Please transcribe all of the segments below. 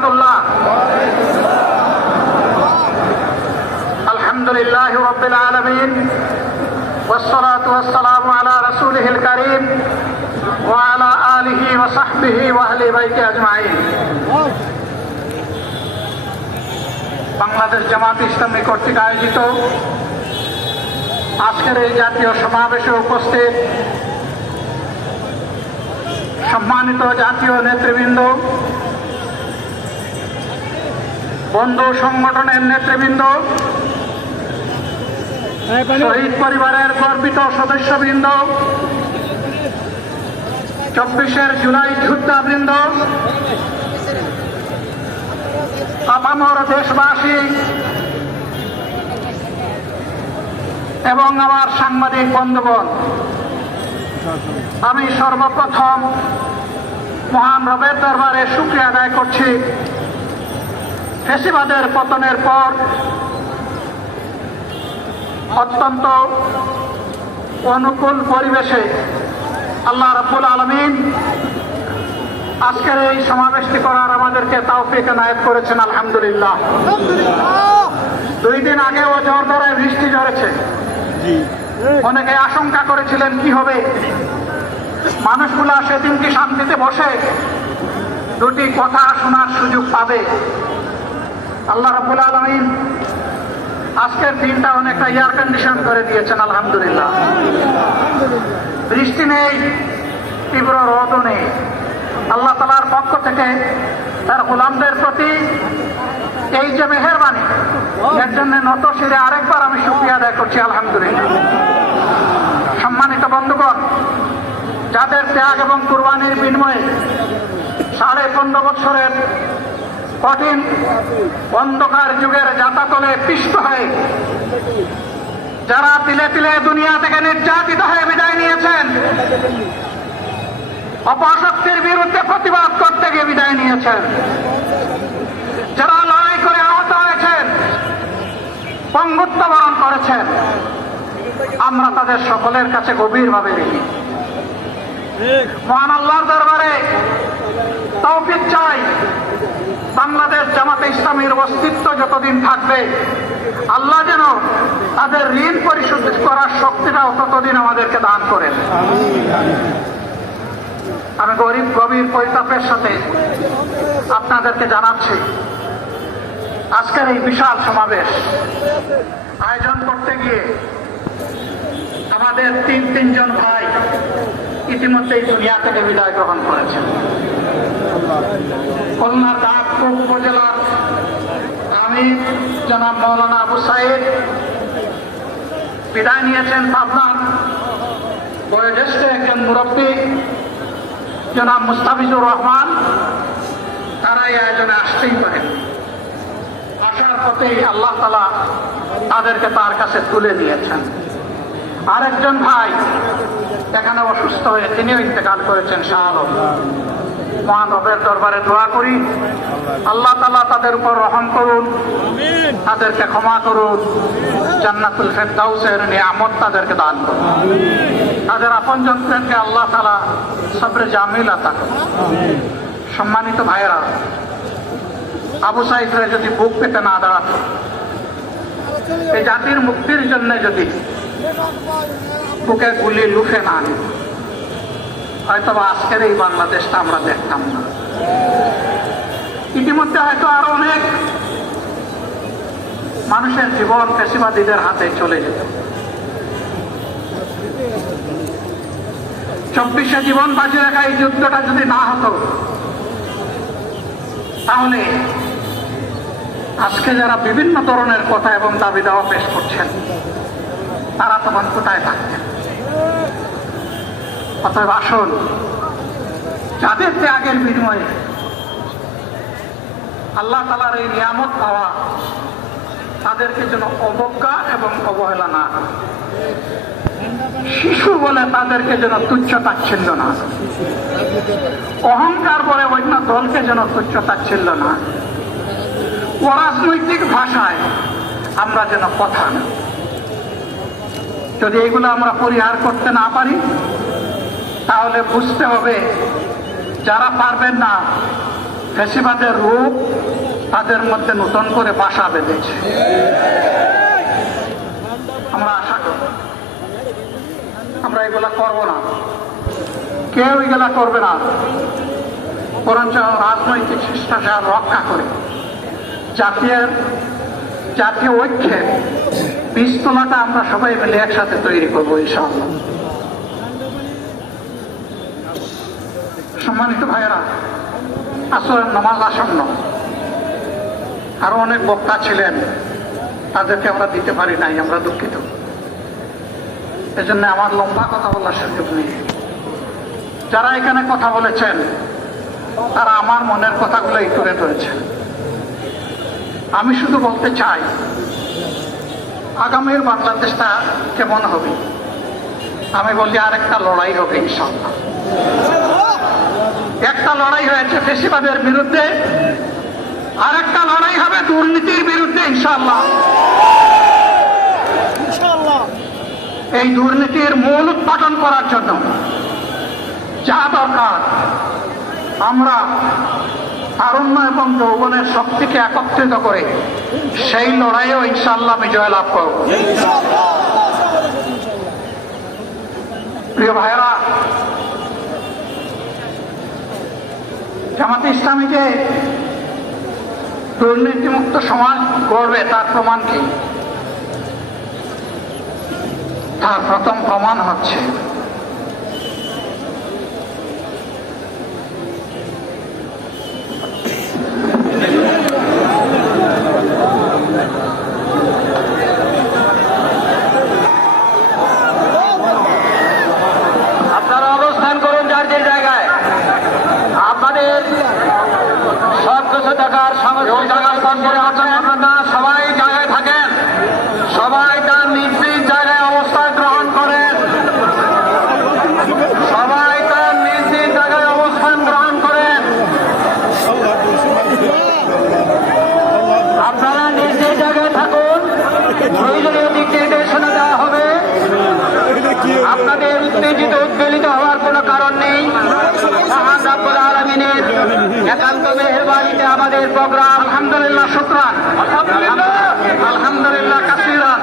রহমতুল্লাহ। আলহামদুলিল্লাহি রাব্বিল আলামিন والصلاة والسلام على رسوله الكريم وعلى آله وصحبه وأهل بيته أجمعين। বাংলাদেশ জামাত ইসলামী কর্তৃক আয়োজিত আজকের এই জাতীয় সমাবেশে উপস্থিত সম্মানিত জাতীয় নেতৃবৃন্দ, বন্ধু সংগঠনের নেতৃবৃন্দ, শহীদ পরিবারের গর্বিত সদস্যবৃন্দ, 24 জুলাই যোদ্ধাবৃন্দ, আপামর দেশবাসী এবং আমার সাংবাদিক বন্ধুগণ, আমি সর্বপ্রথম মহান রবের দরবারে শুকরিয়া আদায় করছি। ফ্যাসিবাদের পতনের পর অত্যন্ত অনুকূল পরিবেশে আল্লাহ রাব্বুল আলামিন আজকের এই সমাবেশটি করার আমাদেরকে তৌফিক এনায়েত করেছেন, আলহামদুলিল্লাহ। 2 দিন আগেও ঝড় বৃষ্টি ঝরেছে। অনেকে আশঙ্কা করেছিলেন কি হবে, মানুষগুলা সেদিন কি শান্তিতে বসে 2টি কথা শোনার সুযোগ পাবে। আল্লাহ রাব্বুল আলামিন আজকের দিনটা অনেকটা এয়ার কন্ডিশন করে দিয়েছেন, আলহামদুলিল্লাহ। বৃষ্টি নেই, তীব্র রোদও নেই। আল্লাহ তাআলার পক্ষ থেকে তার গোলামদের প্রতি এই যে মেহেরবানি, এর জন্য নত শিরে আরেকবার আমি শুকরিয়া আদায় করছি, আলহামদুলিল্লাহ। সম্মানিত বন্ধুগণ, যাদের ত্যাগ এবং কুরবানির বিনিময়ে 15.5 বছরের কঠিন অন্ধকার যুগের যাতাতলে পিষ্ট হয়ে যারা তিলে তিলে দুনিয়া থেকে নির্যাতিত হয়ে বিদায় নিয়েছেন, অপশক্তির বিরুদ্ধে প্রতিবাদ করতে গিয়ে বিদায় নিয়েছেন, যারা লড়াই করে আহত হয়েছেন, পঙ্গুত্ব বরণ করেছেন, আমরা তাদের সকলের কাছে গভীরভাবে ঋণী। মহান আল্লাহর দরবারে তৌফিক চাই, বাংলাদেশ জামাতে ইসলামীর অস্তিত্ব যতদিন থাকবে আল্লাহ যেন তাদের ঋণ পরিশোধ করার শক্তিটাও ততদিন আমাদেরকে দান করেন। আমি গভীর পরিতাপের সাথে আপনাদেরকে জানাচ্ছি, আজকের এই বিশাল সমাবেশ আয়োজন করতে গিয়ে আমাদের 3জন ভাই ইতিমধ্যেই দুনিয়া থেকে বিদায় গ্রহণ করেছেন। খুলনার দাঁতপুর উপজেলার আমির জনাব মৌলানা আবু সাইদ বিদায় নিয়েছেন। পাবনার বয়োজ্যেষ্ঠ একজন মুরব্বী জনাব মুস্তাফিজুর রহমান, তারা এই আয়োজনে আসতেই পারেন। আসার পথেই আল্লাহ তাআলা তাদেরকে তার কাছে তুলে দিয়েছেন। আরেকজন ভাই এখানে অসুস্থ হয়ে তিনিও ইন্তেকাল করেছেন, শাহ আলম। মহান রবের দরবারে দোয়া করি আল্লাহ তাআলা তাদের উপর রহম করুন, তাদেরকে ক্ষমা করুন, জান্নাতুল ফেরদাউসের নিয়ামত তাদেরকে দান করুন, তাদের আপনজনদেরকে আল্লাহ তাআলা সবরে জামিল আতা করুন। সম্মানিত ভাইয়েরা, আবু সাইদরা যদি বুক পেতে না দাঁড়াতো, এই জাতির মুক্তির জন্য যদি বুকে গুলি লুফে না নিত, হয়তো আজকের এই বাংলাদেশটা আমরা দেখতাম না। ইতিমধ্যে হয়তো আরো অনেক মানুষের জীবন ফ্যাসিবাদীদের হাতে চলে যেত। 24 জীবন বাজি রাখা এই যুদ্ধটা যদি না হতো, তাহলে আজকে যারা বিভিন্ন ধরনের কথা এবং দাবি দাওয়া পেশ করছেন, তারা তখন কোথায় থাকতেন? অতএব আসুন, যাদের ত্যাগের বিনিময়ে আল্লাহ তাআলার এই নিয়ামত পাওয়া, তাদেরকে যেন অবজ্ঞা এবং অবহেলা না, শিশু বলে তাদেরকে যেন তুচ্ছ তাচ্ছিল্য না, অহংকার বলে অন্য দলকে যেন তুচ্ছ তাচ্ছিল্য না, অরাজনৈতিক ভাষায় আমরা যেন কথা না। যদি এগুলো আমরা পরিহার করতে না পারি, তাহলে বুঝতে হবে যারা পারবেন না ফ্যাসিবাদের রূপ তাদের মধ্যে নতুন করে বাসা বেঁধেছে। আমরা আশা করি আমরা এগুলা করব না, কেউ এগুলা করবে না, বরঞ্চ রাজনৈতিক শিষ্টাচার রক্ষা করে জাতীয় ঐক্যের বীজতলাটা আমরা সবাই মিলে একসাথে তৈরি করবো ইনশাআল্লাহ। সম্মানিত ভাইয়েরা, আসরের নামাজ আসন্ন, আরো অনেক বক্তা ছিলেন, তাদেরকে আমরা দিতে পারি নাই, আমরা দুঃখিত। এজন্য আমার লম্বা কথা বলার সুযোগ নেই। যারা এখানে কথা বলেছেন তারা আমার মনের কথাগুলোই তুলে ধরেছেন। আমি শুধু বলতে চাই, আগামীর বাংলাদেশটা কেমন হবে? আমি বলি আরেকটা লড়াই হবে ইনশাআল্লাহ। একটা লড়াই হয়েছে ফ্যাসিবাদের বিরুদ্ধে, আরেকটা লড়াই হবে দুর্নীতির বিরুদ্ধে ইনশাআল্লাহ। এই দুর্নীতির মূল উৎপাদন করার জন্য যা দরকার, আমরা তারুণ্য এবং যৌবনের শক্তিকে একত্রিত করে সেই লড়াইও ইনশাআল্লাহ বিজয় লাভ করব। প্রিয় ভাইয়েরা, জামাতে ইসলামী যে দুর্নীতিমুক্ত সমাজ গড়বে তার প্রমাণ কি? তার প্রথম প্রমাণ হচ্ছে আপনারা অবস্থান করুন যার যে জায়গায়। আপনাদের সব কিছু টাকার সবাই জায়গায় থাকেন, সবাই তার নিজ নিজ জায়গায় অবস্থান গ্রহণ করেন, সবাই তার নিজ নিজ জায়গায় অবস্থান গ্রহণ করেন। আপনারা নিজ নিজ জায়গায় থাকুন, প্রয়োজনীয় দিক নির্দেশনা দেওয়া হবে। আপনাদের উত্তেজিত উদ্বেলিত হওয়ার কোনো কারণ নেই। মহান রাব্বুল আলামিনের একান্ত মেহেরবানিতে আমাদের প্রোগ্রাম আলহামদুলিল্লাহ, শুকরান, আলহামদুলিল্লাহ কাসীরান।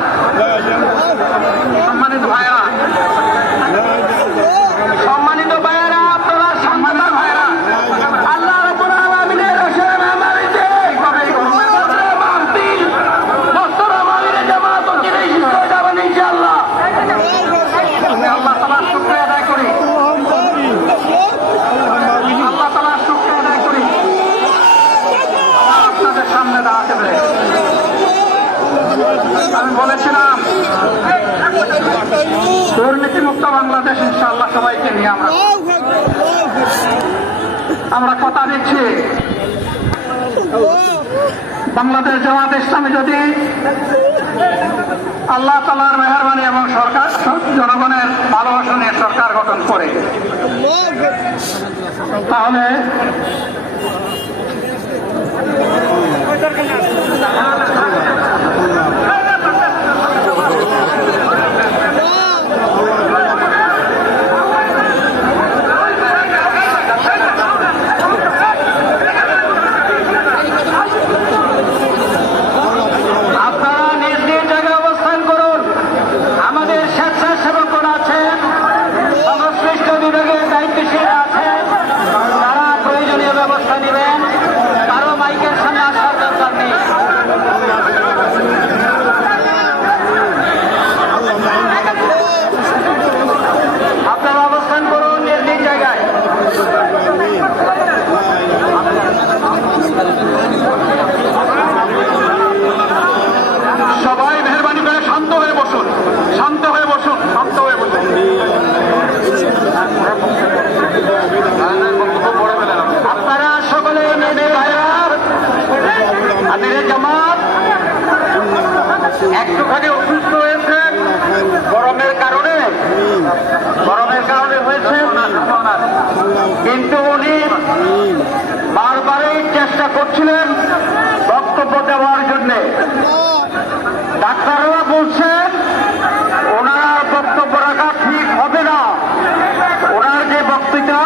সম্মানিত ভাইয়েরা, আপনারা সম্মানিত ভাইয়েরা, আল্লাহ রাব্বুল আলামিনের রসুল আমারিতে মাহফিল দস্তর আমাদের জামাত কিনে শিখতে যাবেন ইনশাআল্লাহ। আমি আল্লাহ তাআলার শুকরিয়া আদায় করি, আল্লাহ তাআলার শুকরিয়া আদায় করি আপনাদের সামনে দাঁড়াতে পেরে। আমি বলেছিলাম দুর্নীতিমুক্ত বাংলাদেশ ইনশাআল্লাহ সবাইকে নিয়ে আমরা কথা দিচ্ছি। বাংলাদেশ জামাত ইসলামী যদি আল্লাহ তাআলার মেহেরবানি এবং সরকার জনগণের ভালোবাসা নিয়ে সরকার গঠন করে, তাহলে একটুখানি অসুস্থ হয়েছেন গরমের কারণে হয়েছে, কিন্তু উনি বারবারই চেষ্টা করছিলেন বক্তব্য দেওয়ার জন্য। ডাক্তাররা বলছেন ওনার বক্তব্য রাখা ঠিক হবে না, ওনার যে বক্তৃতা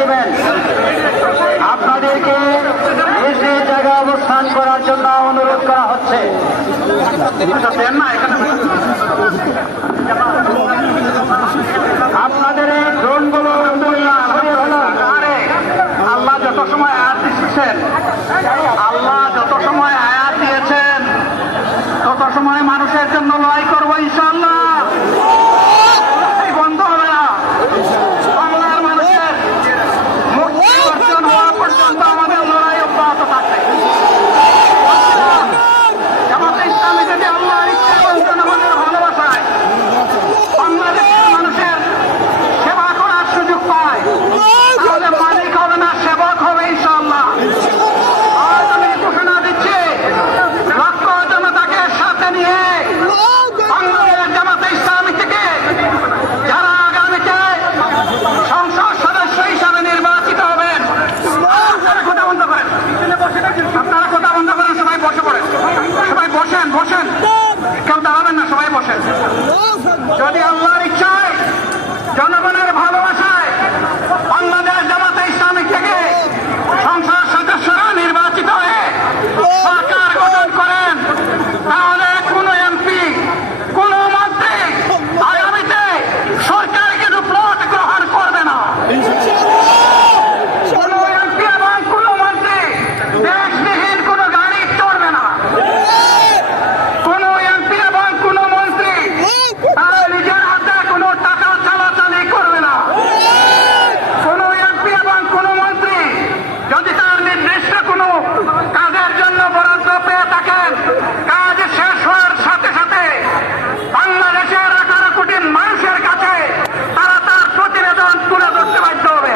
দিবেন। আপনাদেরকে নিজ নিজ জায়গায় অবস্থান করার জন্য অনুরোধ করা হচ্ছে। আপনাদের এই ড্রোনগুলো আল্লাহ যত সময় আয়াত দিচ্ছেন, আল্লাহ যত সময় আয়াত দিয়েছেন তত সময় মানুষের জন্য লড়াই করবো ইনশাআল্লাহ। এই বন্ধ হবে না। বাংলার মানুষের মুক্তি অর্জন হওয়া পর্যন্ত আমাদের লড়াই অব্যাহত থাকবে। জামাতে ইসলামী যদি আল্লাহর ইচ্ছা এবং জনগণের ভালোবাসায় বাংলাদেশের মানুষের সেবা করার সুযোগ পায়, তাহলে মালিক হবে না, সেবক হবে ইনশাআল্লাহ। আজ আমি ঘোষণা দিচ্ছি, লক্ষ জনতাকে সাথে নিয়ে বাংলাদেশ জামাতে ইসলামী থেকে যারা আগামীতে সংসদ সদস্য হিসাবে নির্বাচিত হবেন, আপনারা কথা বন্ধ করেন, আপনারা কথা বন্ধ করেন, সবাই বসে পড়েন, সবাই বসেন, বসেন, কেউ দাঁড়াবেন না, সবাই বসেন। যদি আল্লাহর ইচ্ছায় জনগণের ভালোবাসায় বাংলাদেশ জামাতে ইসলামী থেকে সংসদ সদস্যরা নির্বাচিত হয়ে সরকার গঠন করেন, তাহলে কোন এমপি, কোন মন্ত্রী আগামীতে সরকার কিন্তু প্লট গ্রহণ করবে না। কোন এমপি এবং কোন মন্ত্রী দেশবিহীন কোন গাড়ি চড়বে না। কোন এমপি এবং কোন মন্ত্রী তারা নিজের হাতে কোনো টাকা চালাচালি করবে না। কোন এমপি এবং কোন মন্ত্রী যদি তার নির্দিষ্ট কোনো কাজের জন্য বরাদ্দ পেয়ে থাকেন, কাজ শেষ হওয়ার সাথে সাথে বাংলাদেশের 18 কোটি মানুষের কাছে তারা তার প্রতিবেদন তুলে ধরতে বাধ্য হবে।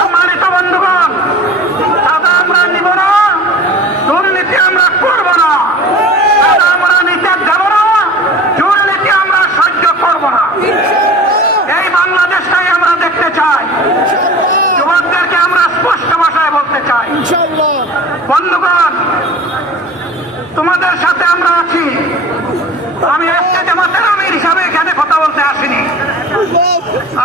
সম্মানিত বন্ধুগণ, চাঁদা আমরা নিব না, দুর্নীতি আমরা করব না, চাঁদা আমরা নিতে দেব না, দুর্নীতি আমরা সহ্য করব না। এই বাংলাদেশটাই আমরা দেখতে চাই। যুবকদেরকে আমরা স্পষ্ট ভাষায় বলতে চাই, বন্ধুগণ, তোমাদের সাথে আমরা আছি। আমি আজকে জামাতের আমির হিসাবে এখানে কথা বলতে আসিনি।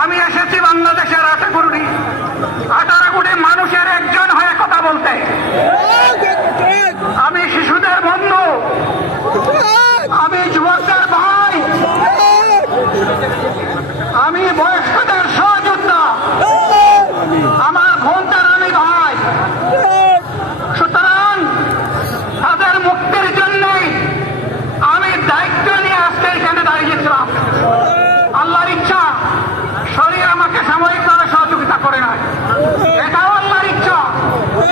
আমি এসেছি বাংলাদেশের 18 কোটি মানুষের একজন হয়ে কথা বলতে। আমি শিশুদের বন্ধু, আমি যুবকদের ভাই, আমি বয়স্কদের সহযোদ্ধা, আমার বোনদের আমি ভাই। সুতরাং তাদের মুক্তির জন্যই আমি দায়িত্ব নিয়ে আজকে এখানে দাঁড়িয়েছিলাম। আল্লাহর ইচ্ছা শরীর আমাকে সাময়িকভাবে সহযোগিতা করে নাই, এটাও আল্লাহর ইচ্ছা।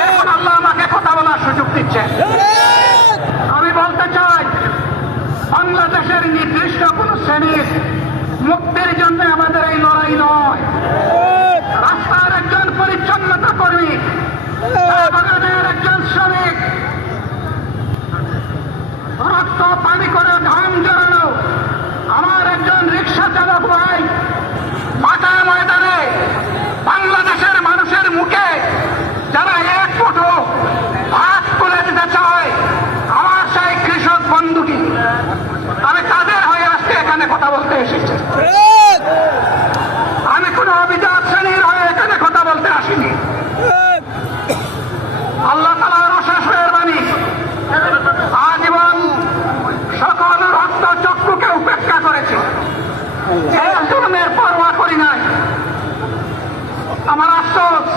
এখন আল্লাহ আমাকে কথা বলার সুযোগ দিচ্ছে। আমি বলতে চাই, বাংলাদেশের নির্দিষ্ট কোন শ্রেণীর মুক্তির জন্য আমাদের এই লড়াই নয়। রাস্তার একজন পরিচ্ছন্নতা কর্মী, চা বাগানের একজন শ্রমিক, রক্ত পানি করে ঘাম জড়ানো আমার একজন রিক্সা চালক ভাই মাঠে ময়দানে বাংলাদেশের মানুষের মুখে যারা এক মুঠো ভাত তুলে দিতে চায়, আমার সেই কৃষক বন্ধুটি, আমি তাদের হয়ে আজকে এখানে কথা বলতে এসেছি। আমি কোনো অভিজাত শ্রেণীর হয়ে এখানে কথা বলতে আসিনি। আল্লাহ তাআলার অশেষ মেহেরবানি, আজীবন সকল রক্ত চক্ষুকে উপেক্ষা করেছি, এই জুলুমের পরোয়া করি নাই। আমার আফসোস,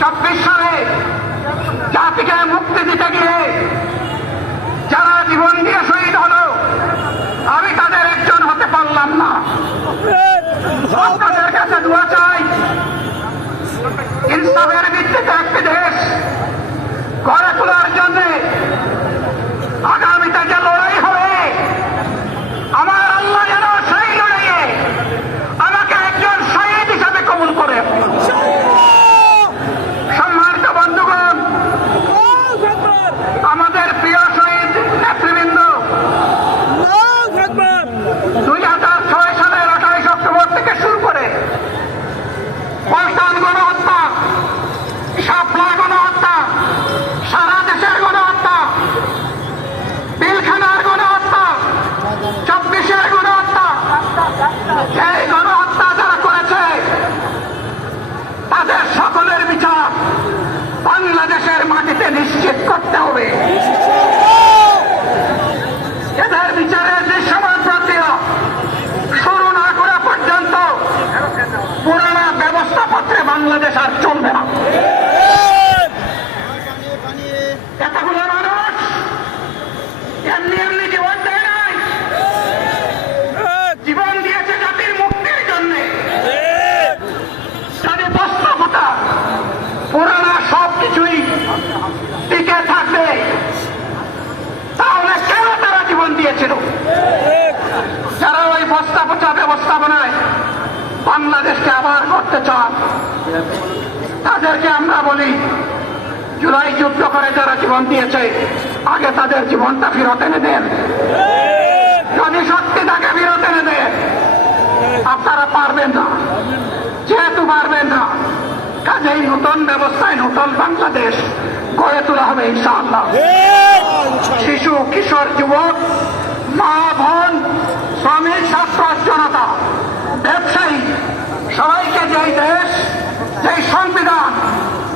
24 সালে জাতিকে মুক্তি দিতে গিয়ে যারা জীবন দিয়ে শহীদ হলো, আমি তাদের একজন হতে পারলাম না। আপনাদের কাছে দোয়া বাংলাদেশকে আবার করতে চান, তাদেরকে আমরা বলি জুলাই যুদ্ধ করে যারা জীবন দিয়েছে আগে তাদের জীবনটা ফেরত এনে দেন। যদি সত্যি তাকে ফেরত এনে দেন, আপনারা পারবেন না, যেহেতু পারবেন না কাজেই নতুন ব্যবস্থায় নতুন বাংলাদেশ গড়ে তোলা হবে ইনশাআল্লাহ। শিশু, কিশোর, যুবক, মা, বোন, শ্রমিক, ছাত্র, জনতা, ব্যবসায়ী সবাইকে যেই দেশ, যেই সংবিধান,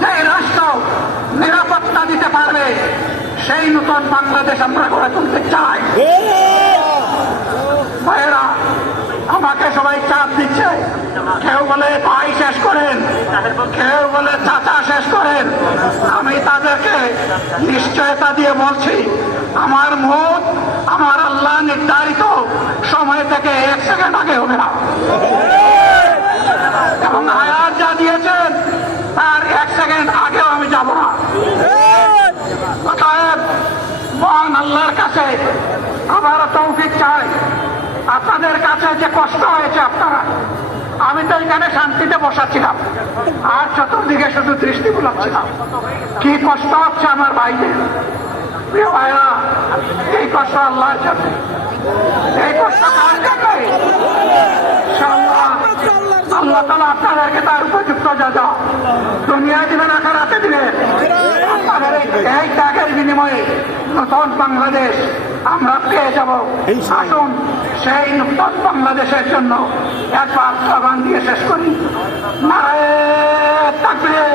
যেই রাষ্ট্র নিরাপত্তা দিতে পারবে সেই নতুন বাংলাদেশ আমরা গড়ে তুলতে চাই। ভাইয়েরা, আমাকে সবাই চাপ দিচ্ছে, কেউ বলে ভাই শেষ করেন, কেউ বলে চাচা শেষ করেন। আমি তাদেরকে নিশ্চয়তা দিয়ে বলছি, আমার মুখ আমার আল্লাহ নির্ধারিত সময় থেকে 1 সেকেন্ড আগে হবে না, এবং হায়াত যা দিয়েছেন তার 1 সেকেন্ড আগেও আমি যাব না। অতএব মহান আল্লাহর কাছে আবারও তৌফিক চাই। আপনাদের কাছে যে কষ্ট হয়েছে আপনারা, আমি তো এখানে শান্তিতে বসাচ্ছিলাম আর চতুর্দিকে শুধু দৃষ্টি বুলাচ্ছিলাম, কি কষ্ট হচ্ছে আমার ভাইদের। প্রিয় ভাইরা, এই কষ্ট আল্লাহর জন্য, এই কষ্ট কার জন্য? আল্লাহ তাআলা আপনাদেরকে তার উপযুক্ত যা দুনিয়ায় দিবেন, আখিরাতে দিবেন। আপনাদের এই ত্যাগের বিনিময়ে নতুন বাংলাদেশ আমরা পেয়ে যাব। আসুন সেই নতুন বাংলাদেশের জন্য একবার স্লোগান দিয়ে শেষ করি, নারায়ে তাকবীর।